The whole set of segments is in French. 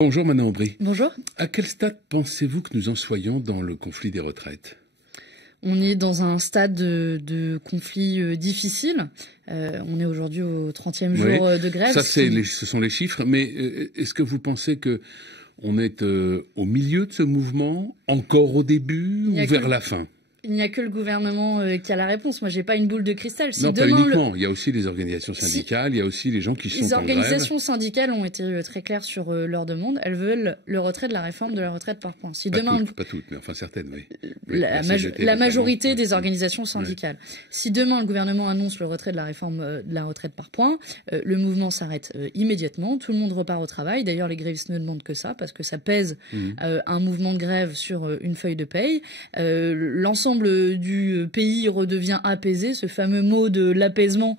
Bonjour Manon Aubry. Bonjour. À quel stade pensez-vous que nous en soyons dans le conflit des retraites? On est dans un stade de conflit difficile. On est aujourd'hui au 30e jour de grève. Ça, ce sont les chiffres. Mais est-ce que vous pensez que on est au milieu de ce mouvement, encore au début ou vers la fin? Il n'y a que le gouvernement qui a la réponse. Moi, j'ai pas une boule de cristal. Non, pas uniquement. Il y a aussi les organisations syndicales, il y a aussi les gens qui sont en grève. Les organisations syndicales ont été très claires sur leur demande. Elles veulent le retrait de la réforme de la retraite par points. Si pas demain, pas toutes, mais enfin certaines, oui. La majorité des organisations syndicales. Oui. Si demain le gouvernement annonce le retrait de la réforme de la retraite par points, le mouvement s'arrête immédiatement. Tout le monde repart au travail. D'ailleurs, les grévistes ne demandent que ça parce que ça pèse un mouvement de grève sur une feuille de paye. L'ensemble du pays redevient apaisé, ce fameux mot de l'apaisement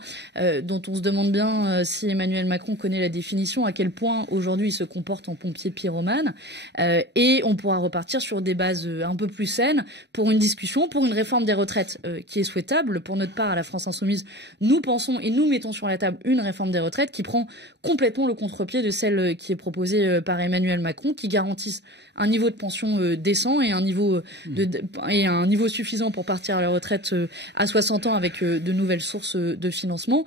dont on se demande bien si Emmanuel Macron connaît la définition, à quel point aujourd'hui il se comporte en pompier pyromane, et on pourra repartir sur des bases un peu plus saines pour une discussion, pour une réforme des retraites qui est souhaitable. Pour notre part, à la France Insoumise, nous pensons et nous mettons sur la table une réforme des retraites qui prend complètement le contre-pied de celle qui est proposée par Emmanuel Macron, qui garantisse un niveau de pension décent et un niveau suffisant pour partir à la retraite à 60 ans avec de nouvelles sources de financement.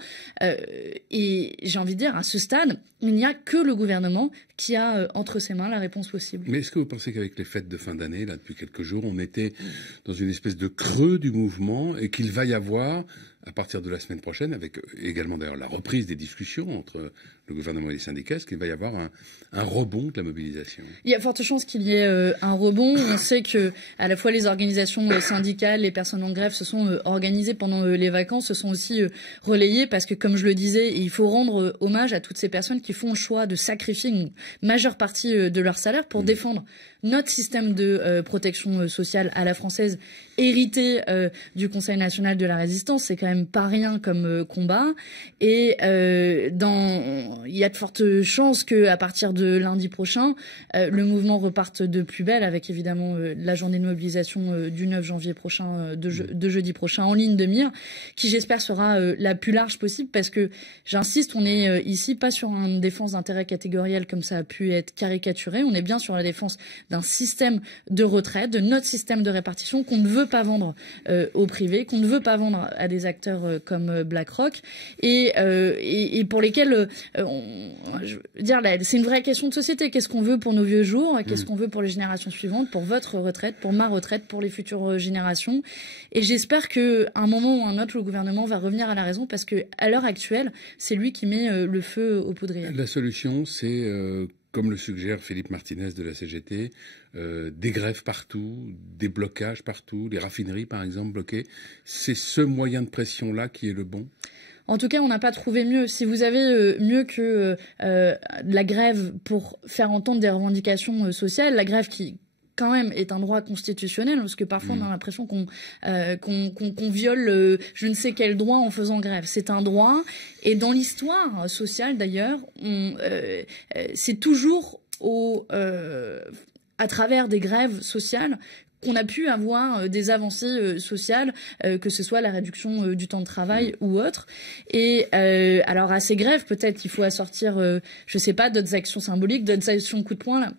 Et j'ai envie de dire, à ce stade, il n'y a que le gouvernement qui a entre ses mains la réponse possible. Mais est-ce que vous pensez qu'avec les fêtes de fin d'année, là, depuis quelques jours, on était dans une espèce de creux du mouvement et qu'il va y avoir, à partir de la semaine prochaine, avec également d'ailleurs la reprise des discussions entre le gouvernement et les syndicats, est-ce qu'il va y avoir un rebond de la mobilisation? Il y a forte chance qu'il y ait un rebond. On sait que à la fois les organisations syndicales, les personnes en grève se sont organisées pendant les vacances, se sont aussi relayées parce que, comme je le disais, il faut rendre hommage à toutes ces personnes qui font le choix de sacrifier une majeure partie de leur salaire pour défendre notre système de protection sociale à la française, hérité du Conseil national de la résistance. C'est quand même pas rien comme combat. Et il y a de fortes chances qu'à partir de lundi prochain, le mouvement reparte de plus belle, avec évidemment la journée de mobilisation du 9 janvier prochain, de jeudi prochain, en ligne de mire, qui j'espère sera la plus large possible, parce que, j'insiste, on est ici pas sur une défense d'intérêt catégoriel comme ça a pu être caricaturé. On est bien sur la défense d'un système de retraite, de notre système de répartition qu'on ne veut pas vendre au privé, qu'on ne veut pas vendre à des acteurs comme BlackRock, et pour lesquels je veux dire, c'est une vraie question de société. Qu'est-ce qu'on veut pour nos vieux jours? Qu'est-ce qu'on veut pour les générations suivantes, pour votre retraite, pour ma retraite, pour les futures générations? Et j'espère qu'à un moment ou un autre, le gouvernement va revenir à la raison, parce que à l'heure actuelle, c'est lui qui met le feu aux poudrières. La solution, c'est comme le suggère Philippe Martinez de la CGT, des grèves partout, des blocages partout, les raffineries par exemple bloquées. C'est ce moyen de pression-là qui est le bon? En tout cas, on n'a pas trouvé mieux. Si vous avez mieux que la grève pour faire entendre des revendications sociales, la grève qui quand même est un droit constitutionnel, parce que parfois on a l'impression qu'on viole je ne sais quel droit en faisant grève. C'est un droit, et dans l'histoire sociale d'ailleurs, c'est toujours à travers des grèves sociales qu'on a pu avoir des avancées sociales, que ce soit la réduction du temps de travail ou autre. Et alors à ces grèves, peut-être qu'il faut assortir, je sais pas, d'autres actions symboliques, d'autres actions coup de poing là.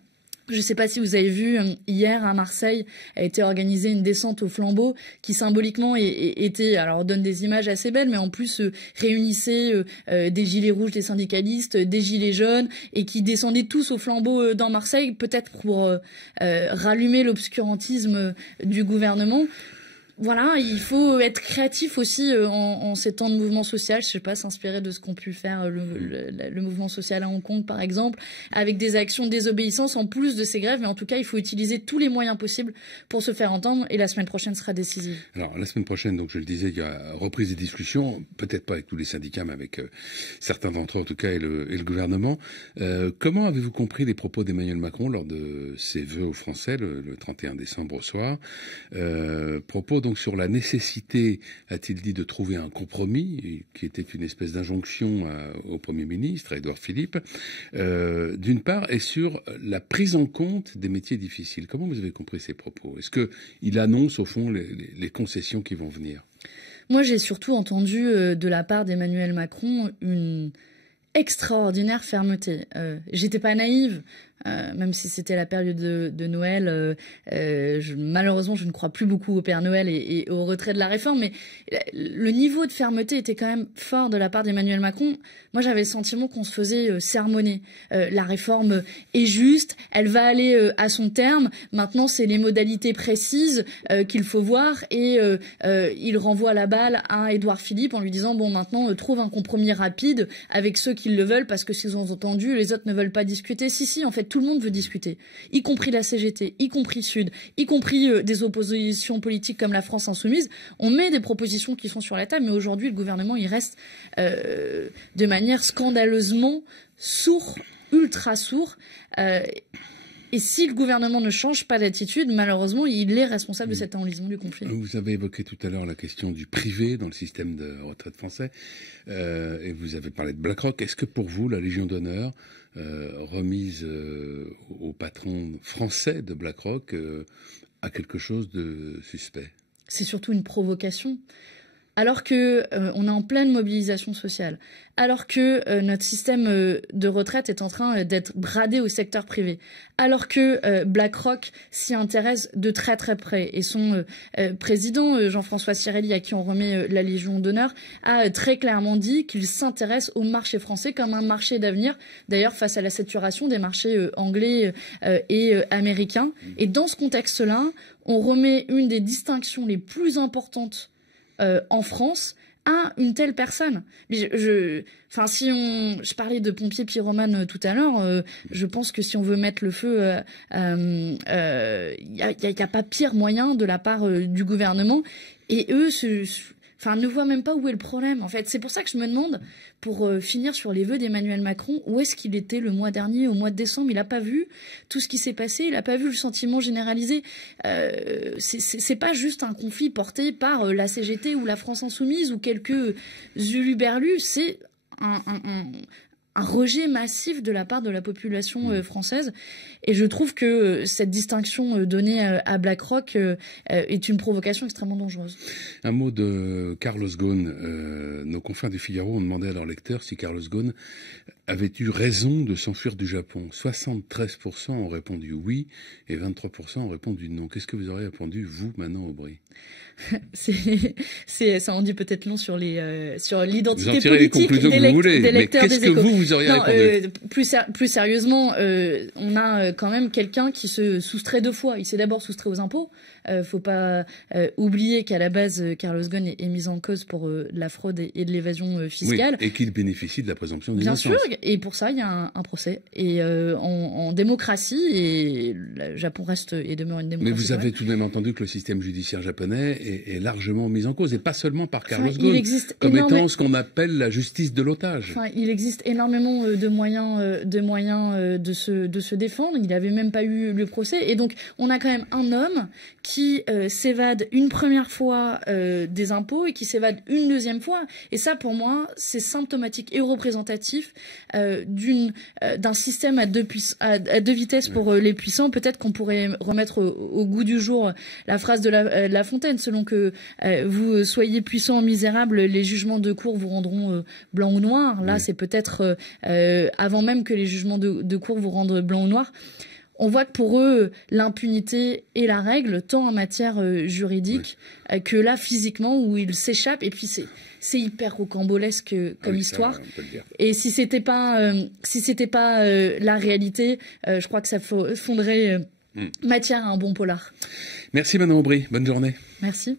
Je ne sais pas si vous avez vu, hier à Marseille a été organisée une descente au flambeau qui symboliquement était, alors on donne des images assez belles, mais en plus réunissait des gilets rouges des syndicalistes, des gilets jaunes, et qui descendaient tous au flambeau dans Marseille, peut-être pour rallumer l'obscurantisme du gouvernement. Voilà, il faut être créatif aussi en ces temps de mouvement social. Je sais pas, s'inspirer de ce qu'ont pu faire le mouvement social à Hong Kong, par exemple, avec des actions de désobéissance en plus de ces grèves. Mais en tout cas, il faut utiliser tous les moyens possibles pour se faire entendre. Et la semaine prochaine sera décisive. Alors, la semaine prochaine, donc je le disais, il y a reprise des discussions, peut-être pas avec tous les syndicats, mais avec certains d'entre eux en tout cas, et le gouvernement. Comment avez-vous compris les propos d'Emmanuel Macron lors de ses vœux aux Français le 31 décembre au soir? Propos donc sur la nécessité, a-t-il dit, de trouver un compromis, qui était une espèce d'injonction au Premier ministre, à Édouard Philippe, d'une part, et sur la prise en compte des métiers difficiles. Comment vous avez compris ces propos? Est-ce qu'il annonce, au fond, les concessions qui vont venir? Moi, j'ai surtout entendu de la part d'Emmanuel Macron une extraordinaire fermeté. J'étais pas naïve. même si c'était la période de Noël, malheureusement, je ne crois plus beaucoup au Père Noël et au retrait de la réforme, mais le niveau de fermeté était quand même fort de la part d'Emmanuel Macron. Moi, j'avais le sentiment qu'on se faisait sermonner. La réforme est juste, elle va aller à son terme. Maintenant, c'est les modalités précises qu'il faut voir, et il renvoie la balle à Édouard Philippe en lui disant bon, maintenant, trouve un compromis rapide avec ceux qui le veulent, parce que s'ils ont entendu, les autres ne veulent pas discuter. Si, en fait, tout le monde veut discuter, y compris la CGT, y compris Sud, y compris des oppositions politiques comme la France Insoumise. On met des propositions qui sont sur la table, mais aujourd'hui, le gouvernement, il reste de manière scandaleusement sourd, ultra sourd. Et si le gouvernement ne change pas d'attitude, malheureusement, il est responsable de cet enlisement du conflit. Vous avez évoqué tout à l'heure la question du privé dans le système de retraite français, et vous avez parlé de BlackRock. Est-ce que pour vous, la Légion d'honneur remise au patron français de BlackRock a quelque chose de suspect? C'est surtout une provocation. Alors que on est en pleine mobilisation sociale, alors que notre système de retraite est en train d'être bradé au secteur privé, alors que BlackRock s'y intéresse de très très près, et son président Jean-François Cirelli, à qui on remet la Légion d'honneur, a très clairement dit qu'il s'intéresse au marché français comme un marché d'avenir, d'ailleurs face à la saturation des marchés anglais et américains. Et dans ce contexte-là, on remet une des distinctions les plus importantes en France à une telle personne. Je parlais de pompiers pyromanes tout à l'heure. Je pense que si on veut mettre le feu, y a pas pire moyen de la part du gouvernement. Et eux, ne voient même pas où est le problème. En fait, c'est pour ça que je me demande, pour finir sur les vœux d'Emmanuel Macron, où est-ce qu'il était le mois dernier, au mois de décembre? Il n'a pas vu tout ce qui s'est passé, il n'a pas vu le sentiment généralisé. C'est pas juste un conflit porté par la CGT ou la France Insoumise ou quelques huluberlus, c'est un rejet massif de la part de la population française. Et je trouve que cette distinction donnée à BlackRock est une provocation extrêmement dangereuse. Un mot de Carlos Ghosn. Nos confrères du Figaro ont demandé à leurs lecteurs si Carlos Ghosn avait eu raison de s'enfuir du Japon. 73% ont répondu oui et 23% ont répondu non. Qu'est-ce que vous auriez répondu, vous, Manon Aubry? Ça en dit peut-être long sur l'identité politique des lecteurs des Échos. Vous auriez répondu? Plus sérieusement, on a quand même quelqu'un qui se soustrait deux fois. Il s'est d'abord soustrait aux impôts. Faut pas oublier qu'à la base, Carlos Ghosn est mis en cause pour de la fraude et de l'évasion fiscale. Oui, et qu'il bénéficie de la présomption d'innocence. Bien sûr, et pour ça, il y a un procès. Et en démocratie, et le Japon reste et demeure une démocratie. Mais vous avez tout de même entendu que le système judiciaire japonais est largement mis en cause, et pas seulement par Carlos Ghosn, comme étant ce qu'on appelle la justice de l'otage. Il existe énormément de moyens de se défendre. Il n'avait même pas eu le procès. Et donc, on a quand même un homme qui s'évade une première fois des impôts et qui s'évade une deuxième fois. Et ça, pour moi, c'est symptomatique et représentatif d'un système à deux vitesses pour les puissants. Peut-être qu'on pourrait remettre au goût du jour la phrase de La Fontaine, selon que vous soyez puissant ou misérable, les jugements de cour vous rendront blanc ou noir. Là, c'est peut-être avant même que les jugements de cour vous rendent blanc ou noir. On voit que pour eux, l'impunité est la règle, tant en matière juridique que là, physiquement, où ils s'échappent. Et puis, c'est hyper rocambolesque comme histoire. Ça, et si c'était pas la réalité, je crois que ça fondrait matière à un bon polar. Merci Manon Aubry. Bonne journée. Merci.